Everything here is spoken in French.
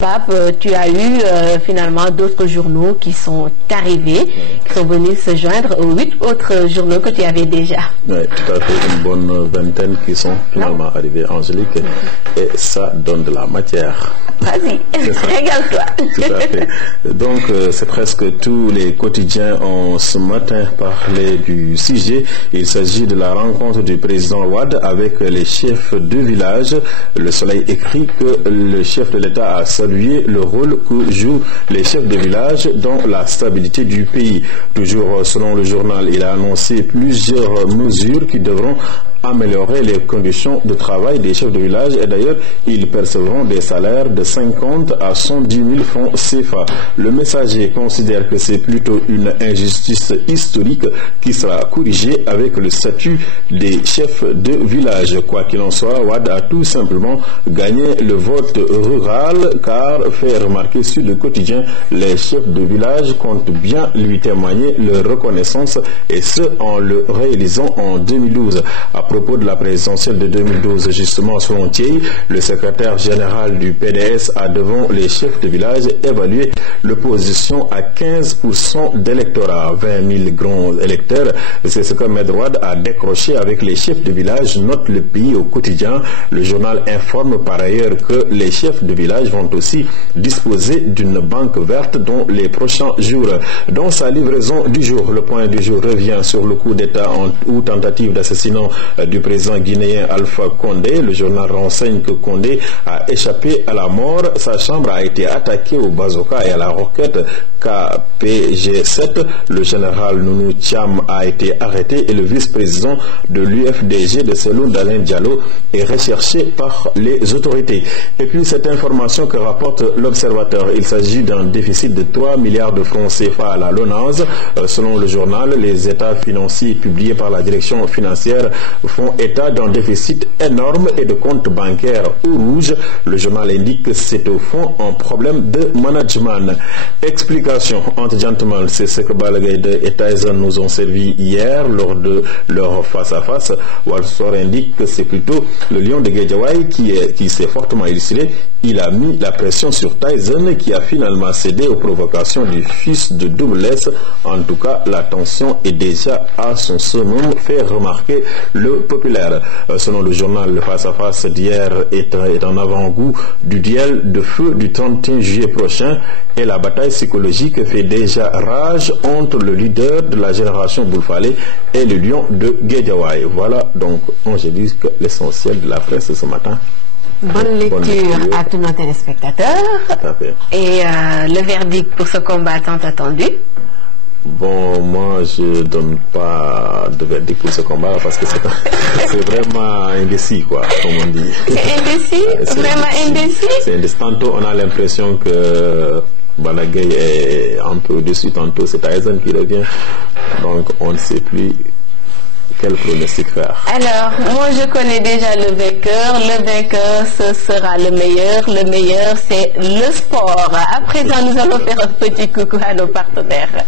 Pape, tu as eu finalement d'autres journaux qui sont arrivés, qui sont venus se joindre aux 8 autres journaux que tu avais déjà. Oui, tout à fait, une bonne vingtaine qui sont finalement arrivés, Angélique, et ça donne de la matière. Vas-y, régale-toi. Tout à fait. Donc, c'est presque tous les quotidiens ont ce matin parlé du sujet. Il s'agit de la rencontre du président Wade avec les chefs de village. Le Soleil écrit que le chef de l'État a salué le rôle que jouent les chefs de village dans la stabilité du pays. Toujours selon le journal, il a annoncé plusieurs mesures qui devront améliorer les conditions de travail des chefs de village et d'ailleurs ils percevront des salaires de 50 à 110 000 francs CFA. Le messager considère que c'est plutôt une injustice historique qui sera corrigée avec le statut des chefs de village. Quoi qu'il en soit, Wade a tout simplement gagné le vote rural car, fait remarquer sur le quotidien, les chefs de village comptent bien lui témoigner leur reconnaissance et ce en le réalisant en 2012. À propos de la présidentielle de 2012, justement, selon Thiey, le secrétaire général du PDS a devant les chefs de village évalué l'opposition à 15% d'électorat, 20 000 grands électeurs. C'est ce que Maître Wade a décroché avec les chefs de village, note le pays au quotidien. Le journal informe par ailleurs que les chefs de village vont aussi disposer d'une banque verte dans les prochains jours. Dans sa livraison du jour, le point du jour revient sur le coup d'État ou tentative d'assassinat du président guinéen Alpha Condé. Le journal renseigne que Condé a échappé à la mort. Sa chambre a été attaquée au bazooka et à la roquette KPG-7. Le général Nounou Thiam a été arrêté et le vice-président de l'UFDG de Selou Dalin Diallo est recherché par les autorités. Et puis cette information que rapporte l'Observateur, il s'agit d'un déficit de 3 milliards de francs CFA à la LONASE. Selon le journal, les états financiers publiés par la direction financière font état d'un déficit énorme et de comptes bancaires au rouge. Le journal indique que c'est au fond un problème de management. Explication entre gentlemen, c'est ce que Balla Gaye 2 et Tyson nous ont servi hier lors de leur face-à-face. Walsor indique que c'est plutôt le lion de Guédiawaye qui s'est fortement illustré. Il a mis la pression sur Tyson qui a finalement cédé aux provocations du fils de Double S. En tout cas, la tension est déjà à son summum, fait remarquer le populaire. Selon le journal, le face-à-face d'hier est un avant-goût du duel de feu du 31 juillet prochain et la bataille psychologique fait déjà rage entre le leader de la génération Boulfalé et le lion de Guédiawaye. Voilà donc, Angélique, l'essentiel de la presse ce matin. Bonne lecture à tous nos téléspectateurs. Tout à fait. Et le verdict pour ce combat tant attendu? Bon, moi, je donne pas de verdict pour ce combat parce que c'est vraiment indécis, quoi, comme on dit. C'est indécis? Vraiment indécis? C'est indécis. Tantôt, on a l'impression que Balla Gaye est un peu au-dessus, tantôt c'est Tyson qui revient. Donc, on ne sait plus quel pronostic faire. Alors, moi je connais déjà le vainqueur. Le vainqueur, ce sera le meilleur. Le meilleur, c'est le sport. À présent, nous allons faire un petit coucou à nos partenaires.